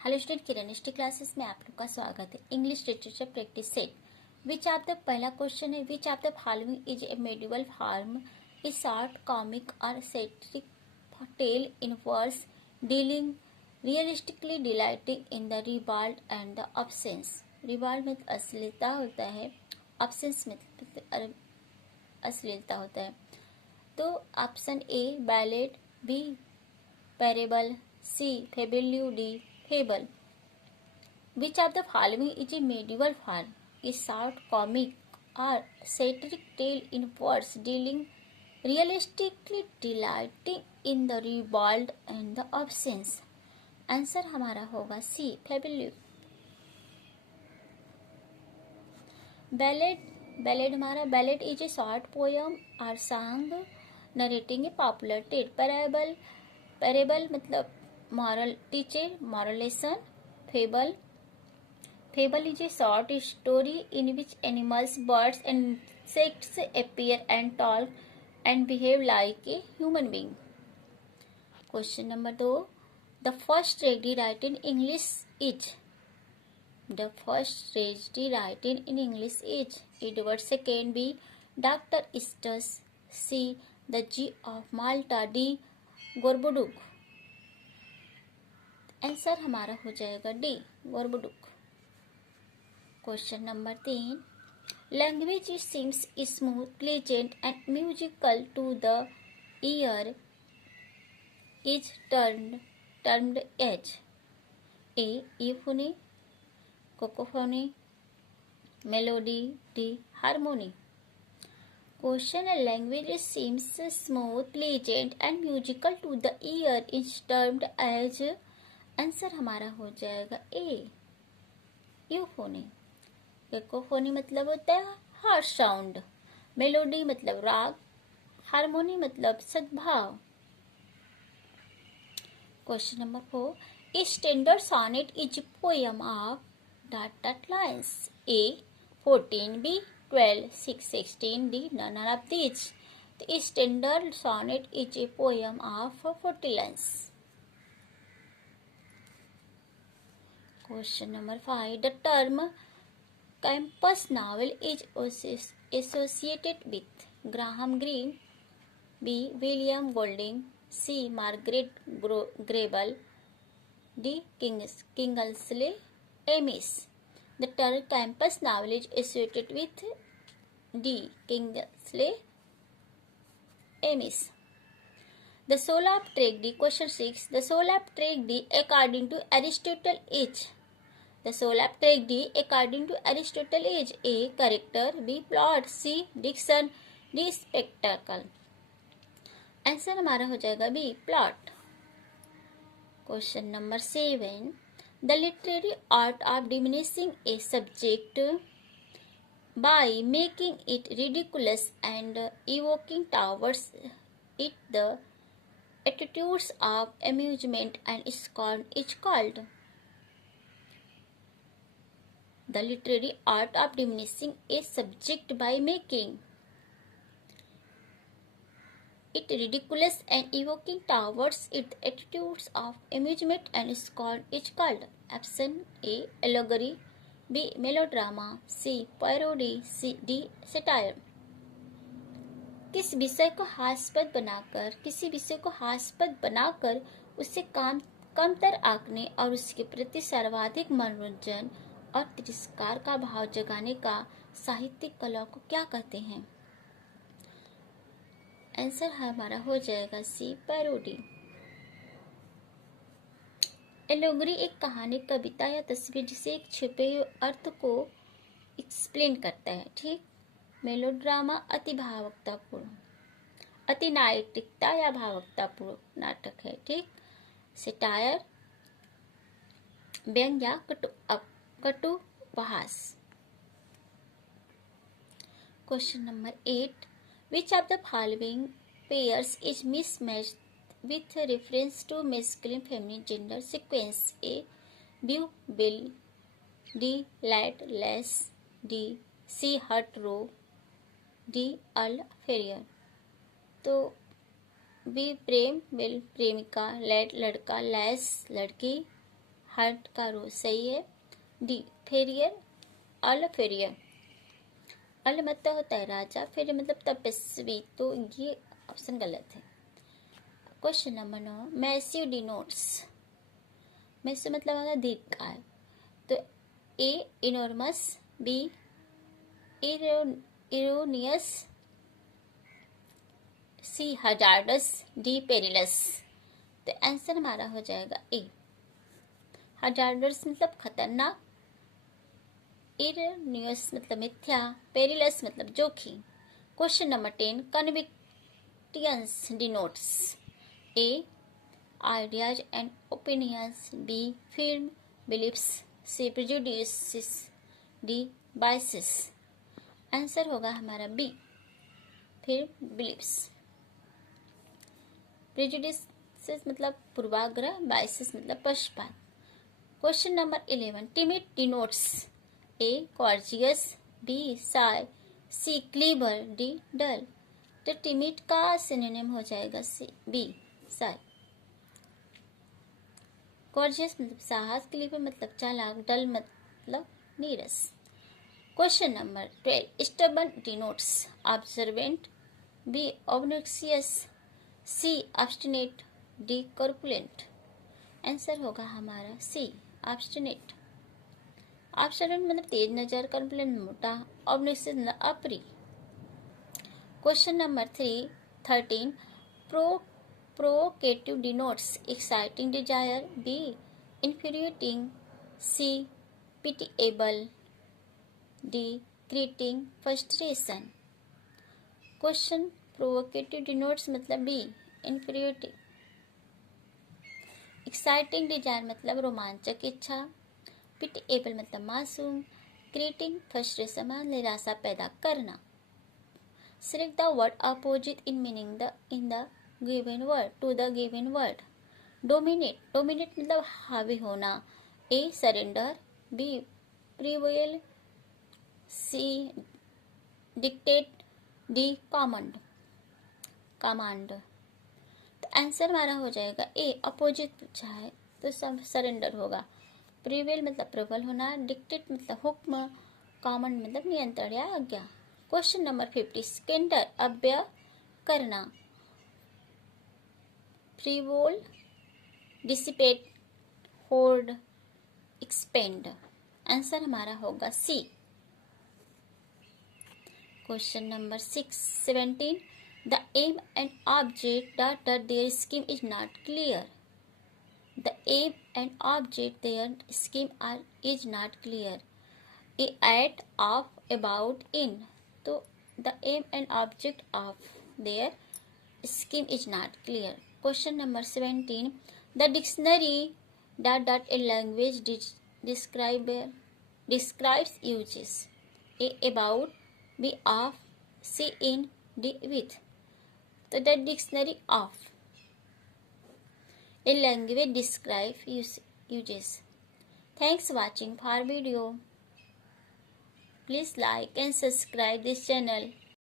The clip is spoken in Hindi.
Hello student, Kiran history classes में आप लोग का स्वागत है। English literature practice set which of the पहला क्वेश्चन है, which of the following is a medieval form is short comic और satiric tale in verse dealing realistically delighting in the ribald and the absence. Ribald में अश्लीलता होता है, अब्सेंस में अश्लीलता होता है। तो option A ballad, B parable, C fabliau, D fable. Which of the following is a medieval form? A short comic or satiric tale in verse dealing realistically delighting in the ribald and the absence? Answer हमारा होगा सी फेबल्यू। बैलेड हमारा ballad is a short poem और song narrating a popular tale. Parable मतलब moral teacher, moral lesson. Fable is a short story in which animals, birds, and insects appear and talk and behave like a human being. Question number 2. The first tragedy written in English is. The first tragedy written in English is Edward II, B. Dr. Eustace, C. The G of Malta, D. Gorboduc. Answer हमारा हो जाएगा D गोरबुडुक। Question number 3. Language seems smooth, pleasant, and musical to the ear is termed as A. Euphony, cacophony, melody, D. harmony. Question: language seems smooth, pleasant, and musical to the ear is termed as. Answer हमारा हो जाएगा ए यूफोनी। कैकोफोनी मतलब होता है हार्श साउंड, मेलोडी मतलब राग, हार्मोनी मतलब सद्भाव। Question number 4. A standard sonnet is poem of dot lines. A 14, B 12, 6 16, D none of these. तो a standard sonnet is a poem of 40 lines. Question number 5. The term campus novel is associated with Graham Greene, B. William Golding, C. Margaret Grable, D. Kingsley Amis. The term campus novel is associated with D. Kingsley Amis. The soul of tragedy. Question 6. The soul of tragedy according to Aristotle is. The soul of tragedy according to Aristotle is A. character, B. plot, C. diction, D. spectacle. Answer हमारा हो जाएगा B plot. Question number 7. The literary art of diminishing a subject by making it ridiculous and evoking towards it the attitudes of amusement and scorn is called. The literary art of diminishing a subject by making it ridiculous and evoking towards it attitudes of amusement and scorn is called. Option A. Allegory, B. melodrama, C. parody, D. satire. किसी विषय को हास्यास्पद बनाकर उससे कमतर आंकने और उसके प्रति सर्वाधिक मनोरंजन और तिरस्कार का भाव जगाने का साहित्यिक कला को क्या कहते हैं? आंसर हमारा हो जाएगा सी पैरोडी। एलोगरी एक कहानी, कविता या तस्वीर जिसे एक छिपे हुए अर्थ को एक्सप्लेन करता है। ठीक। मेलोड्रामा अति भावुकतापूर्ण, अति नाटकीयता या भावुकतापूर्ण नाटक है। ठीक। सटायर व्यंग या कटु उपहास। Question number 8. Which of the following pairs is mismatched with reference to masculine feminine gender sequence? A. Bew Bill, D. Lad Lass, D. C. Hut Row, D. Al Ferrier. तो बी प्रेम बिल प्रेमिका, लैड लड़का, लैस लड़की, हार्ट का रो सही है। डी फेरियर, अल फेरियर, अल मतलब होता है राजा, फेरियर मतलब तपस्वी, तो ये ऑप्शन गलत है। Question number 9, massive denotes, massive मतलब होगा दीर्घकाय, तो ए इनॉर्मस, बी इरोनियस, सी हजार्डस, डी पेरिलस। तो आंसर हमारा हो जाएगा ए हजार्डस मतलब खतरनाक, इरोनियस मतलब मिथ्या, पेरिलस मतलब जोखिम। Question number 10, convictions denotes a ideas and opinions, B firm beliefs, C prejudices, D biases। Answer होगा हमारा बी firm beliefs। prejudices मतलब पूर्वाग्रह, biases मतलब पक्षपात। Question number 11, timid denotes A courteous, B shy, C clever, D dull। तो timid का सिनोनिम हो जाएगा C B shy। कॉर्जियस मतलब साहस, क्लीवर मतलब चालाक, डल मतलब नीरस। Question number 12, stubborn denotes observant, B obnoxious, C obstinate, D corpulent. Answer होगा हमारा सी ऑब्स्टिनेट। ऑब्जर्वेंट मतलब तेज नजर, कॉर्पुलेंट मोटा, ऑब्नोक्सियस मतलब अप्रिय। Question number 13, provocative denotes exciting desire, B infuriating, C pitiable, D creating frustration। Question provocative denotes मतलब B infuriating, exciting desire मतलब रोमांचक इच्छा, pitiable मतलब मासूम, creating frustration मतलब निराशा पैदा करना। Select the word opposite in meaning in the given word to the given word। dominate, dominate मतलब हावी होना, A surrender, B prevail, C dictate, D command। तो आंसर हमारा हो जाएगा ए अपोजिट पूछा है तो सब सरेंडर होगा। प्रिवेल मतलब प्रबल होना, डिक्टेट मतलब हुक्म, कॉमन मतलब नियंत्रण या आज्ञा। क्वेश्चन नंबर 50, स्केंडर अव्यय करना, frivol, dissipate, hoard, expend. Answer हमारा होगा C. Question number 17, the aim and object dot their scheme is not clear. The aim and object their scheme are is not clear, at, of, about, in. तो the aim and object of their scheme is not clear। Question number 17, the dictionary a language describes uses, A about, B of, C in, D with। तो the dictionary of a language describes uses। Thanks watching for video। Please like and subscribe this channel।